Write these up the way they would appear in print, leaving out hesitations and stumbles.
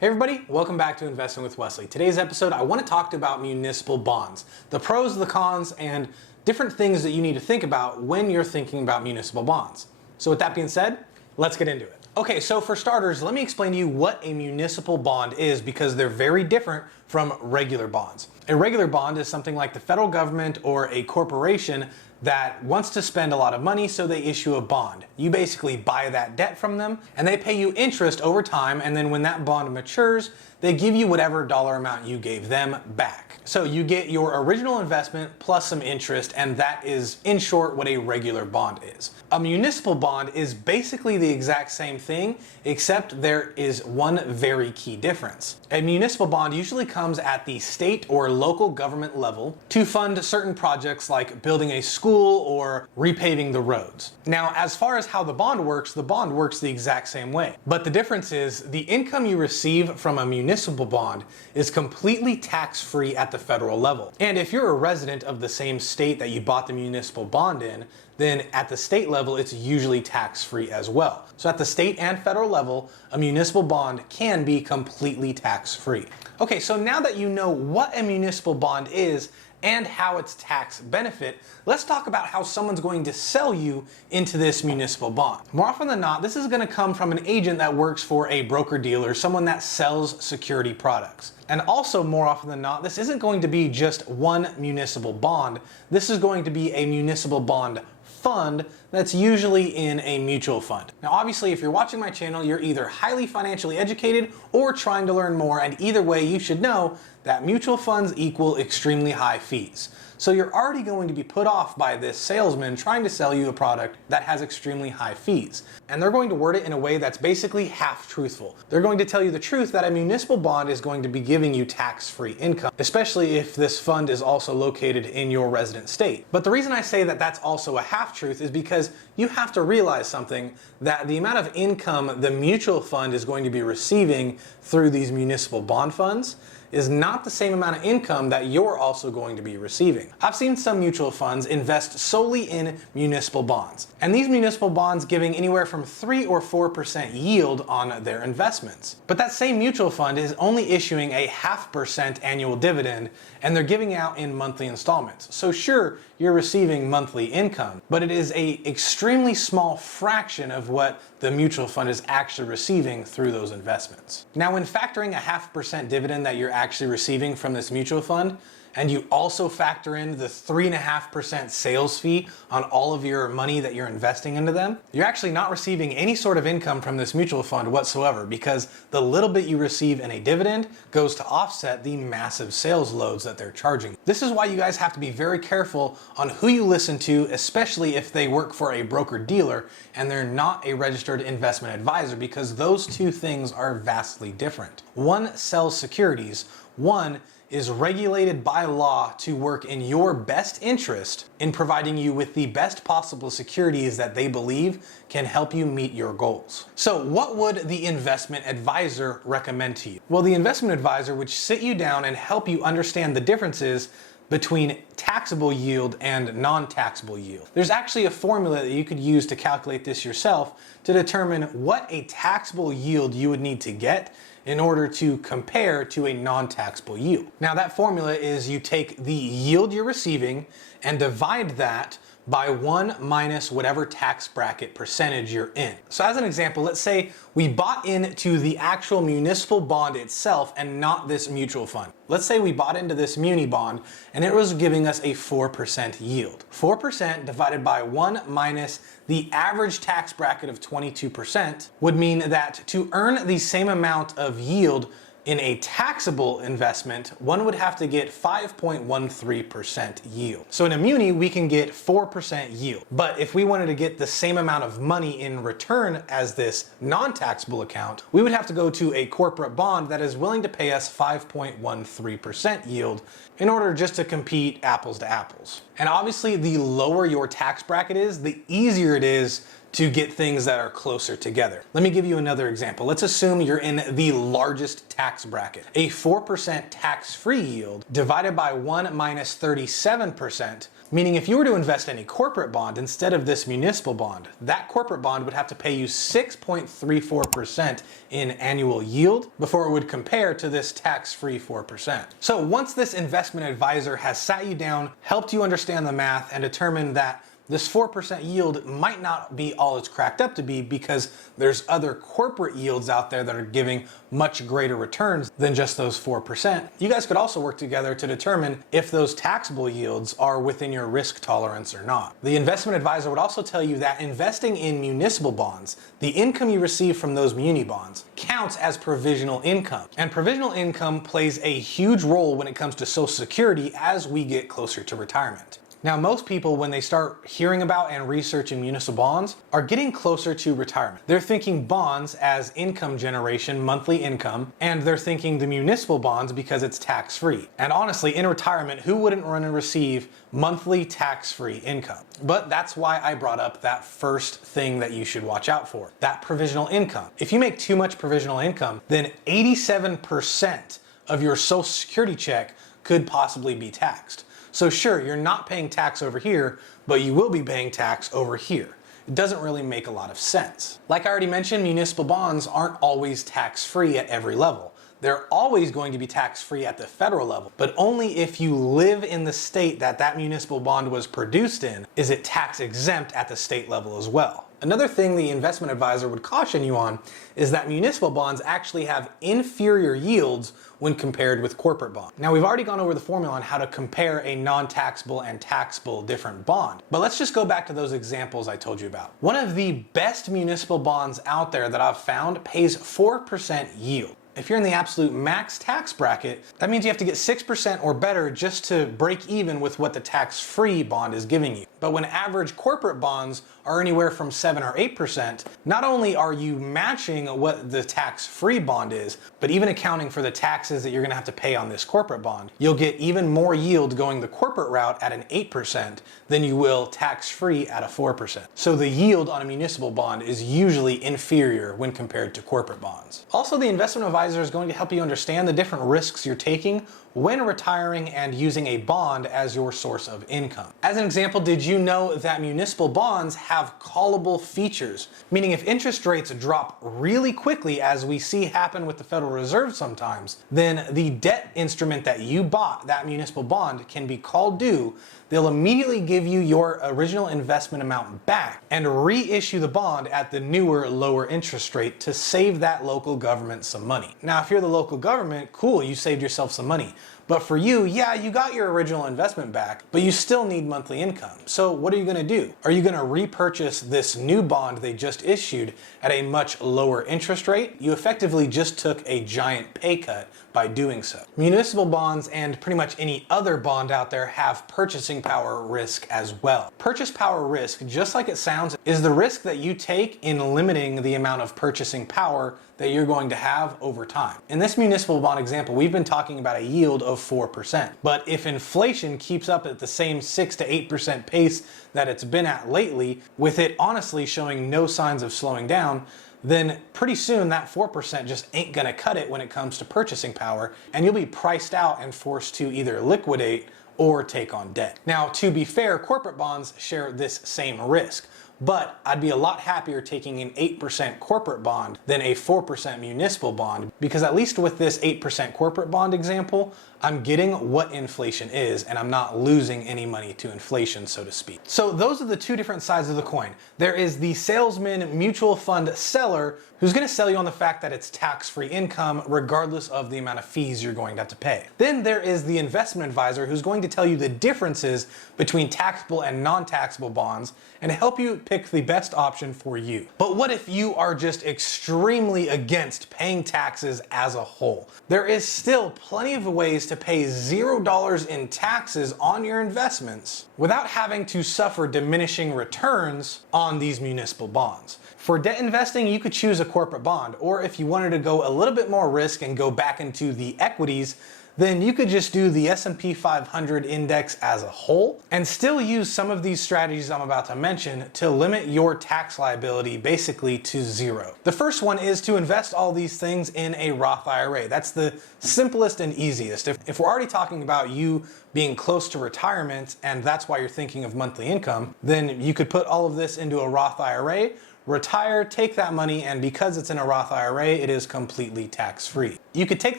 Hey everybody, welcome back to Investing with Wesley. Today's episode, I want to talk about municipal bonds, the pros, the cons, and different things that you need to think about when you're thinking about municipal bonds. So with that being said, let's get into it. Okay, so for starters, let me explain to you what a municipal bond is because they're very different from regular bonds. A regular bond is something like the federal government or a corporation that wants to spend a lot of money, so they issue a bond. You basically buy that debt from them and they pay you interest over time, and then when that bond matures, they give you whatever dollar amount you gave them back. So you get your original investment plus some interest, and that is, in short, what a regular bond is. A municipal bond is basically the exact same thing, except there is one very key difference. A municipal bond usually comes at the state or local government level to fund certain projects like building a school or repaving the roads. Now, as far as how the bond works the exact same way. But the difference is the income you receive from a municipal bond is completely tax-free at the federal level. And if you're a resident of the same state that you bought the municipal bond in, then at the state level, it's usually tax-free as well. So at the state and federal level, a municipal bond can be completely tax-free. Okay, so now that you know what a municipal bond is and how it's tax benefit, let's talk about how someone's going to sell you into this municipal bond. More often than not, this is going to come from an agent that works for a broker-dealer, someone that sells security products. And also, more often than not, this isn't going to be just one municipal bond. This is going to be a municipal bond fund that's usually in a mutual fund. Now, obviously, if you're watching my channel, you're either highly financially educated or trying to learn more, and either way, you should know that mutual funds equal extremely high fees. So you're already going to be put off by this salesman trying to sell you a product that has extremely high fees. And they're going to word it in a way that's basically half truthful. They're going to tell you the truth that a municipal bond is going to be giving you tax-free income, especially if this fund is also located in your resident state. But the reason I say that that's also a half-truth is because you have to realize something, that the amount of income the mutual fund is going to be receiving through these municipal bond funds is not the same amount of income that you're also going to be receiving. I've seen some mutual funds invest solely in municipal bonds, and these municipal bonds giving anywhere from 3 or 4% yield on their investments. But that same mutual fund is only issuing a 0.5% annual dividend, and they're giving out in monthly installments. So sure, you're receiving monthly income, but it is an extremely small fraction of what the mutual fund is actually receiving through those investments. Now, when factoring a 0.5% dividend that you're actually receiving from this mutual fund, and you also factor in the 3.5% sales fee on all of your money that you're investing into them, you're actually not receiving any sort of income from this mutual fund whatsoever, because the little bit you receive in a dividend goes to offset the massive sales loads that they're charging. This is why you guys have to be very careful on who you listen to, especially if they work for a broker-dealer and they're not a registered investment advisor, because those two things are vastly different. One sells securities, one is regulated by law to work in your best interest in providing you with the best possible securities that they believe can help you meet your goals. So what would the investment advisor recommend to you? Well, the investment advisor would sit you down and help you understand the differences between taxable yield and non-taxable yield. There's actually a formula that you could use to calculate this yourself to determine what a taxable yield you would need to get in order to compare to a non-taxable yield. Now, that formula is you take the yield you're receiving and divide that by 1 minus whatever tax bracket percentage you're in. So as an example, let's say we bought into the actual municipal bond itself and not this mutual fund. Let's say we bought into this muni bond and it was giving us a 4% yield. 4% divided by 1 minus the average tax bracket of 22% would mean that to earn the same amount of yield in a taxable investment, one would have to get 5.13% yield. So in a muni, we can get 4% yield. But if we wanted to get the same amount of money in return as this non-taxable account, we would have to go to a corporate bond that is willing to pay us 5.13% yield in order just to compete apples to apples. And obviously, the lower your tax bracket is, the easier it is to get things that are closer together. Let me give you another example. Let's assume you're in the largest tax bracket. A 4% tax-free yield divided by 1 minus 37% Meaning if you were to invest in a corporate bond instead of this municipal bond, that corporate bond would have to pay you 6.34% in annual yield before it would compare to this tax-free 4%. So once this investment advisor has sat you down, helped you understand the math, and determined that this 4% yield might not be all it's cracked up to be because there's other corporate yields out there that are giving much greater returns than just those 4%. You guys could also work together to determine if those taxable yields are within your risk tolerance or not. The investment advisor would also tell you that investing in municipal bonds, the income you receive from those muni bonds, counts as provisional income. And provisional income plays a huge role when it comes to Social Security as we get closer to retirement. Now, most people, when they start hearing about and researching municipal bonds, are getting closer to retirement. They're thinking bonds as income generation, monthly income, and they're thinking the municipal bonds because it's tax-free. And honestly, in retirement, who wouldn't run and receive monthly tax-free income? But that's why I brought up that first thing that you should watch out for, that provisional income. If you make too much provisional income, then 87% of your Social Security check could possibly be taxed. So sure, you're not paying tax over here, but you will be paying tax over here. It doesn't really make a lot of sense. Like I already mentioned, municipal bonds aren't always tax-free at every level. They're always going to be tax-free at the federal level, but only if you live in the state that that municipal bond was produced in is it tax exempt at the state level as well. Another thing the investment advisor would caution you on is that municipal bonds actually have inferior yields when compared with corporate bonds. Now, we've already gone over the formula on how to compare a non-taxable and taxable different bond, but let's just go back to those examples I told you about. One of the best municipal bonds out there that I've found pays 4% yield. If you're in the absolute max tax bracket, that means you have to get 6% or better just to break even with what the tax-free bond is giving you. But when average corporate bonds are anywhere from 7 or 8%, not only are you matching what the tax-free bond is, but even accounting for the taxes that you're gonna have to pay on this corporate bond, you'll get even more yield going the corporate route at an 8% than you will tax-free at a 4%. So the yield on a municipal bond is usually inferior when compared to corporate bonds. Also, the investment advisor is going to help you understand the different risks you're taking when retiring and using a bond as your source of income. As an example, did you know that municipal bonds have callable features? Meaning if interest rates drop really quickly, as we see happen with the Federal Reserve sometimes, then the debt instrument that you bought, that municipal bond, can be called due. They'll immediately give you your original investment amount back and reissue the bond at the newer, lower interest rate to save that local government some money. Now, if you're the local government, cool, you saved yourself some money. But for you, yeah, you got your original investment back, but you still need monthly income. So what are you gonna do? Are you gonna repurchase this new bond they just issued at a much lower interest rate? You effectively just took a giant pay cut by doing so. Municipal bonds and pretty much any other bond out there have purchasing power risk as well. Purchase power risk, just like it sounds, is the risk that you take in limiting the amount of purchasing power that you're going to have over time. In this municipal bond example, we've been talking about a yield of 4%. But if inflation keeps up at the same 6 to 8% pace that it's been at lately, with it honestly showing no signs of slowing down, then pretty soon that 4% just ain't gonna cut it when it comes to purchasing power, and you'll be priced out and forced to either liquidate or take on debt. Now, to be fair, corporate bonds share this same risk, but I'd be a lot happier taking an 8% corporate bond than a 4% municipal bond, because at least with this 8% corporate bond example, I'm getting what inflation is and I'm not losing any money to inflation, so to speak. So those are the two different sides of the coin. There is the salesman mutual fund seller who's gonna sell you on the fact that it's tax-free income regardless of the amount of fees you're going to have to pay. Then there is the investment advisor who's going to tell you the differences between taxable and non-taxable bonds and help you pick the best option for you. But what if you are just extremely against paying taxes as a whole? There is still plenty of ways to pay $0 in taxes on your investments without having to suffer diminishing returns on these municipal bonds. For debt investing, you could choose a corporate bond, or if you wanted to go a little bit more risk and go back into the equities, then you could just do the S&P 500 index as a whole and still use some of these strategies I'm about to mention to limit your tax liability basically to zero. The first one is to invest all these things in a Roth IRA. That's the simplest and easiest. If we're already talking about you being close to retirement and that's why you're thinking of monthly income, then you could put all of this into a Roth IRA, retire, take that money, and because it's in a Roth IRA, it is completely tax-free. You could take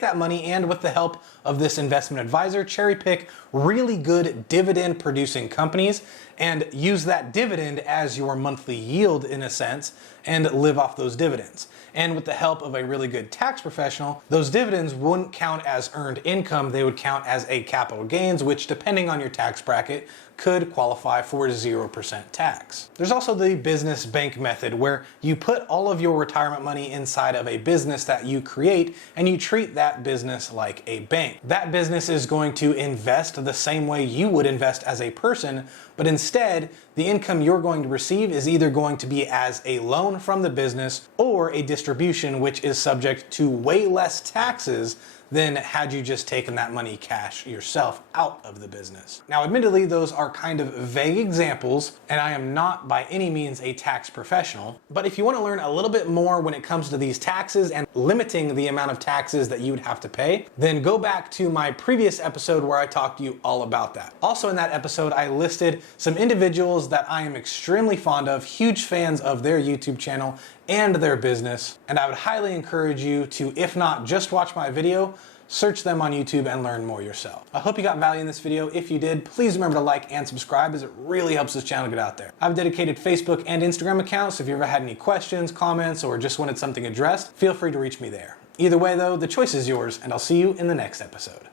that money and with the help of this investment advisor, cherry pick really good dividend producing companies and use that dividend as your monthly yield in a sense and live off those dividends. And with the help of a really good tax professional, those dividends wouldn't count as earned income, they would count as a capital gains, which depending on your tax bracket could qualify for 0% tax. There's also the business bank method where you put all of your retirement money inside of a business that you create and you treat that business like a bank. That business is going to invest the same way you would invest as a person, but instead the income you're going to receive is either going to be as a loan from the business or a distribution, which is subject to way less taxes than had you just taken that money cash yourself out of the business. Now, admittedly, those are kind of vague examples, and I am not by any means a tax professional, but if you want to learn a little bit more when it comes to these taxes and limiting the amount of taxes that you would have to pay, then go back to my previous episode where I talked to you all about that. Also in that episode, I listed some individuals that I am extremely fond of, huge fans of their YouTube channel and their business, and I would highly encourage you to, if not just watch my video, search them on YouTube and learn more yourself. I hope you got value in this video. If you did, please remember to like and subscribe as it really helps this channel get out there. I have a dedicated Facebook and Instagram accounts, so if you ever had any questions, comments, or just wanted something addressed, feel free to reach me there. Either way though, the choice is yours, and I'll see you in the next episode.